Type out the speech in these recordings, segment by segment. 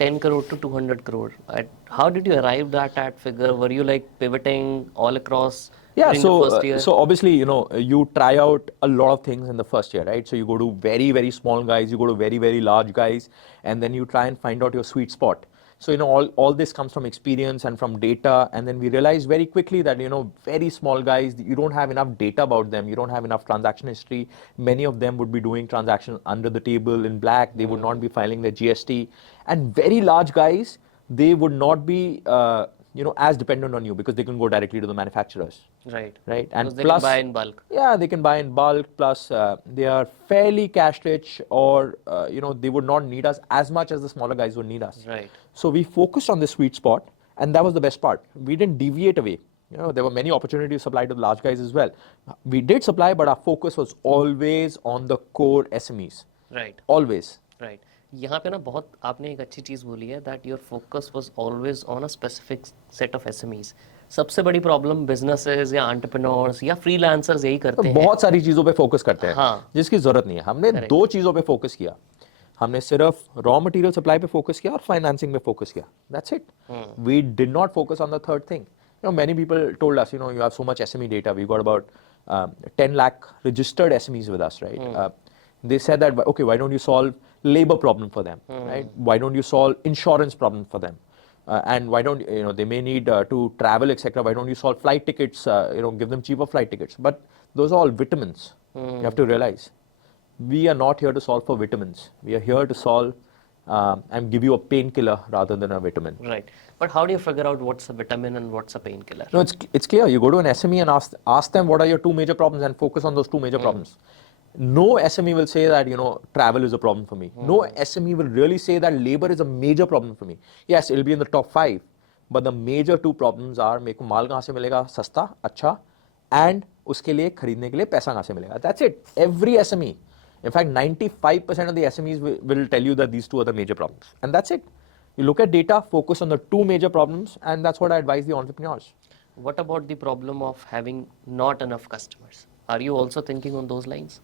10 crore to 200 crore. How did you arrive at that figure? Were you like pivoting all across Yeah, during the first year? so obviously, you try out a lot of things in the first year, right? So you go to very, very small guys, you go to very, very large guys, and then you try and find out your sweet spot. So, all this comes from experience and from data. And then we realized very quickly that, very small guys, you don't have enough data about them. You don't have enough transaction history. Many of them would be doing transactions under the table in black. They would not be filing their GST. And very large guys, they would not be, as dependent on you because they can go directly to the manufacturers. Right. And because they plus, can buy in bulk. Yeah, they can buy in bulk. Plus, they are fairly cash rich, or they would not need us as much as the smaller guys would need us. Right. So we focused on the sweet spot, and that was the best part. We didn't deviate away. There were many opportunities to supply to the large guys as well. We did supply, but our focus was always on the core SMEs. Right. Always. Right. यहाँ पे ना बहुत आपने एक अच्छी चीज़ बोली है that your focus was always on a specific set of SMEs. सबसे बड़ी प्रॉब्लम बिजनेसेस या एंटरप्रेन्योर्स या फ्रीलांसर्स यही करते हैं, बहुत सारी चीज़ों पे फोकस करते हैं, हाँ, जिसकी ज़रूरत नहीं है. हमने दो चीज़ों पे फोकस किया. हमने सिर्फ रॉ मटेरियल सप्लाई पे फोकस किया और फाइनेंसिंग पे फोकस किया. That's it. We did not focus on the third thing. Many people told us, you have so much SME data. We've got about 10 lakh registered SMEs with us, right? They said that, okay, why don't you solve labor problem for them, right? Why don't you solve insurance problem for them? And why don't, they may need to travel, etc. Why don't you solve flight tickets, give them cheaper flight tickets? But those are all vitamins. You have to realize. We are not here to solve for vitamins. We are here to solve and give you a painkiller rather than a vitamin. Right. But how do you figure out what's a vitamin and what's a painkiller? No, it's clear. You go to an SME and ask them what are your two major problems and focus on those two major problems. No SME will say that, travel is a problem for me. No SME will really say that labor is a major problem for me. Yes, it'll be in the top 5. But the major two problems are, मेरे को माल कहाँ से मिलेगा सस्ता, अच्छा, and उसके लिए खरीदने के लिए पैसा कहाँ से मिलेगा. That's it. Every SME. In fact, 95% of the SMEs will tell you that these two are the major problems. And that's it. You look at data, focus on the two major problems, and that's what I advise the entrepreneurs. What about the problem of having not enough customers? Are you also thinking on those lines?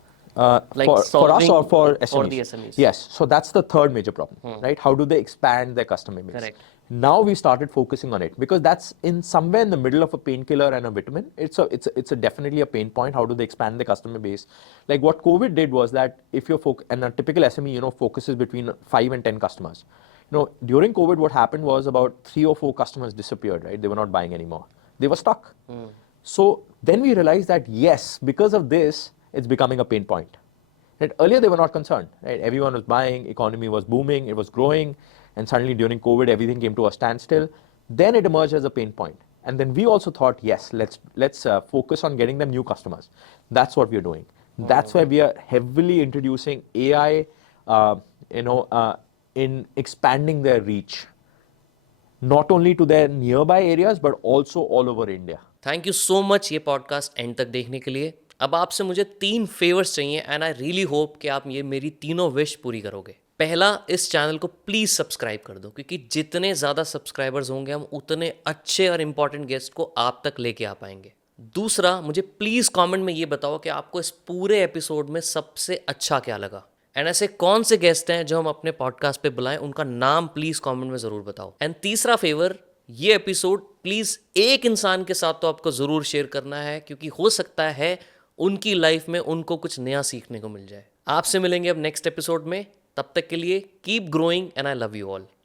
Like for us or for SMEs? For the SMEs. Yes. So that's the third major problem, right? How do they expand their customer base? Correct. Now we started focusing on it because that's in somewhere in the middle of a painkiller and a vitamin. It's definitely a pain point. How do they expand the customer base? Like what COVID did was that if you're and a typical SME, focuses between 5 and 10 customers. During COVID, what happened was about 3 or 4 customers disappeared, right? They were not buying anymore. They were stuck. So then we realized that yes, because of this, it's becoming a pain point. Right? Earlier they were not concerned, right? Everyone was buying, economy was booming, it was growing, and suddenly during COVID everything came to a standstill. Then it emerged as a pain point. And then we also thought, yes, let's focus on getting them new customers. That's what we're doing. That's why we are heavily introducing AI, in expanding their reach, not only to their nearby areas but also all over India. Thank you so much ये podcast and तक देखने के लिए. अब आपसे मुझे 3 favours चाहिए and I really hope कि आप ये मेरी तीनों विश पूरी करोगे. पहला, इस चैनल को प्लीज़ सब्सक्राइब कर दो क्योंकि जितने ज़्यादा सब्सक्राइबर्स होंगे हम उतने अच्छे और इम्पॉर्टेंट गेस्ट को आप तक लेके आ पाएंगे. दूसरा, मुझे प्लीज़ कमेंट में ये बताओ कि आपको इस पूरे एपिसोड में सबसे अच्छा क्या लगा एंड ऐसे कौन से गेस्ट हैं जो हम अपने पॉडकास्ट पे बुलाएं, उनका नाम प्लीज़ कमेंट में ज़रूर बताओ. एंड तीसरा फेवर, ये एपिसोड प्लीज़ एक इंसान के साथ तो आपको ज़रूर शेयर करना है क्योंकि हो सकता है उनकी लाइफ में उनको कुछ नया सीखने को मिल जाए. आपसे मिलेंगे अब नेक्स्ट एपिसोड में. तब तक के लिए keep growing and I love you all.